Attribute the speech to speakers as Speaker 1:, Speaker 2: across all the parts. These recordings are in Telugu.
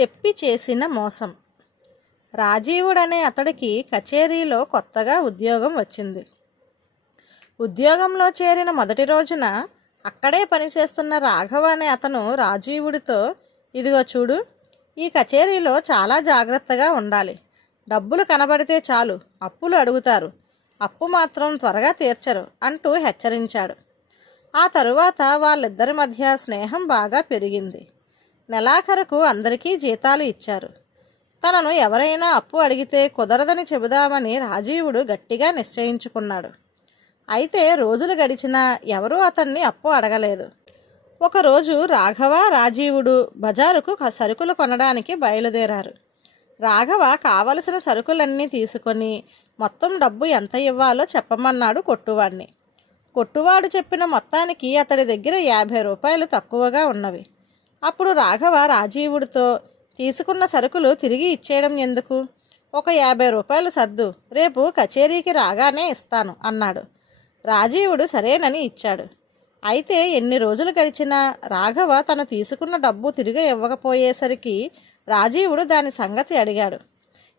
Speaker 1: చెప్పి చేసిన మోసం. రాజీవుడనే అతడికి కచేరీలో కొత్తగా ఉద్యోగం వచ్చింది. ఉద్యోగంలో చేరిన మొదటి రోజున అక్కడే పనిచేస్తున్న రాఘవ అనే అతను రాజీవుడితో ఇదిగో చూడు ఈ కచేరీలో చాలా జాగ్రత్తగా ఉండాలి. డబ్బులు కనబడితే చాలు అప్పులు అడుగుతారు. అప్పు మాత్రం త్వరగా తీర్చరు అంటూ హెచ్చరించాడు. ఆ తరువాత వాళ్ళిద్దరి మధ్య స్నేహం బాగా పెరిగింది. నెలాఖరుకు అందరికీ జీతాలు ఇచ్చారు. తనను ఎవరైనా అప్పు అడిగితే కుదరదని చెబుదామని రాజీవుడు గట్టిగా నిశ్చయించుకున్నాడు. అయితే రోజులు గడిచినా ఎవరూ అతన్ని అప్పు అడగలేదు. ఒకరోజు రాఘవ రాజీవుడు బజారుకు సరుకులు కొనడానికి బయలుదేరారు. రాఘవ కావలసిన సరుకులన్నీ తీసుకొని మొత్తం డబ్బు ఎంత ఇవ్వాలో చెప్పమన్నాడు కొట్టువాడిని కొట్టువాడు చెప్పిన మొత్తానికి అతడి దగ్గర యాభై రూపాయలు తక్కువగా ఉన్నవి. అప్పుడు రాఘవ రాజీవుడితో తీసుకున్న సరుకులు తిరిగి ఇచ్చేయడం ఎందుకు? ఒక యాభై రూపాయలు సర్దు రేపు కచేరీకి రాగానే ఇస్తాను అన్నాడు. రాజీవుడు సరేనని ఇచ్చాడు. అయితే ఎన్ని రోజులు గడిచినా రాఘవ తను తీసుకున్న డబ్బు తిరిగి ఇవ్వకపోయేసరికి రాజీవుడు దాని సంగతి అడిగాడు.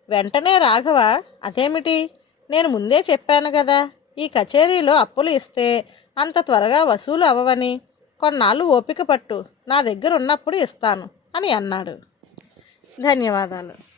Speaker 1: వెంటనే రాఘవ అదేమిటి? నేను ముందే చెప్పాను కదా ఈ కచేరీలో అప్పులు ఇస్తే అంత త్వరగా వసూలు అవ్వవని కొన్నాళ్ళు ఓపిక పట్టు నా దగ్గర ఉన్నప్పుడు ఇస్తాను అని అన్నాడు. ధన్యవాదాలు.